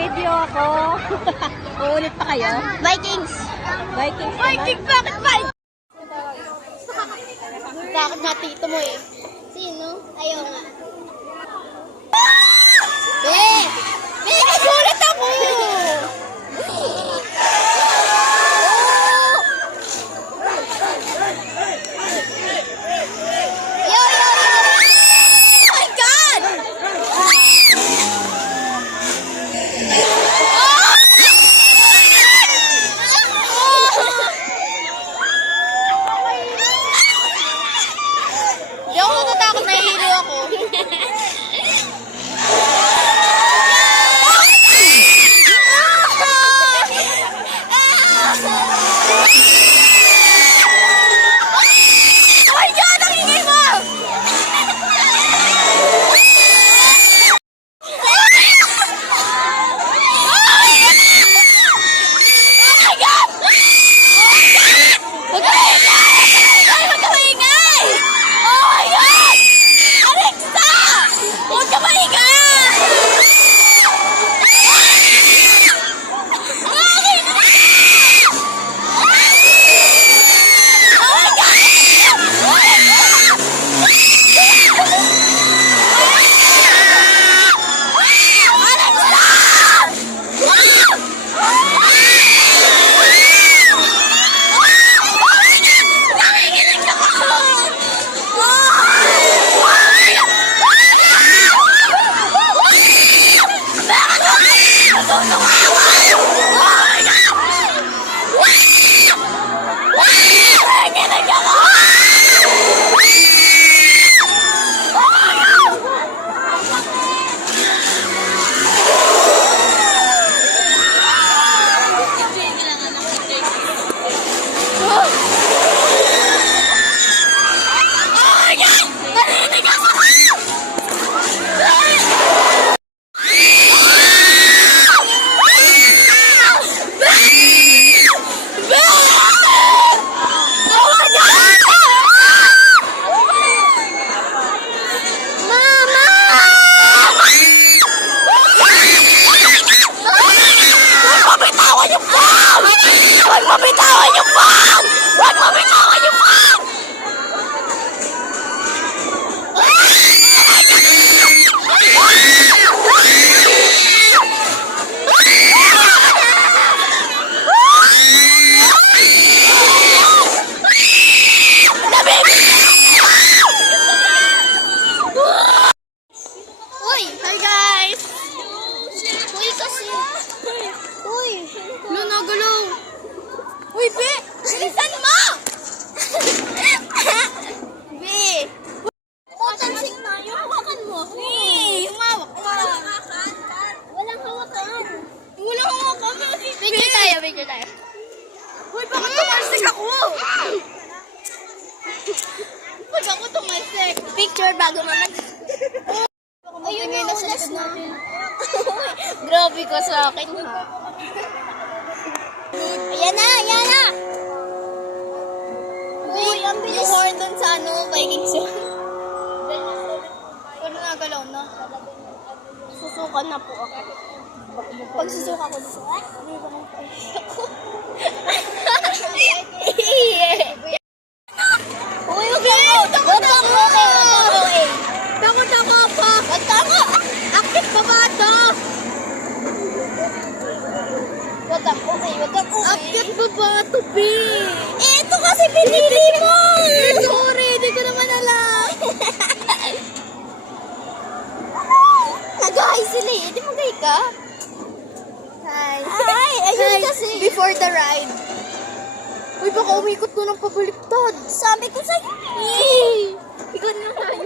Naka-video ako. Uulit pa kayo? Vikings! Vikings naman? Vikings! Bakit Vikings? Takot nga tito mo eh. Sino? Ayaw nga. Be! Be! Nagulat ako! Yo! Yo! Yo! Oh my God! Di ako natatakot, nahihilo ako. Oh my God! Ang ingay mo! Uy, Be! Bilisan mo! Be! Tansik na, yung hawakan mo. Be! Yung hawak ka. Walang hawakan. Walang hawakan. Video tayo, video tayo. Uy, bakit tumalsik ako? Uy, bakit tumalsik? Picture bago mamag. Ayun yung ulas na. Grabe ka sa akin, ha? Ayan na, ayan na! Uy, ang bilis. Yung horn dun sa Vikings yun. Pero nagalaw na. Susukan na po ako. Pag susuka ko, susuka? Uy, okay! Wag kang okay! Takot ako pa! Wag kang akit pa ba ito? Wag kang okay, wag kang okay. Akit pa ba ito, B? Ito kasi pinili mo! Sorry, hindi ko naman alam. Nag-hi sila eh. Di mag-hi ka? Hi. Hi, ayun kasi. Before the ride. Uy, baka umikot ko ng pabaliktad. Sabi ko sa'yo. Ikaw na tayo.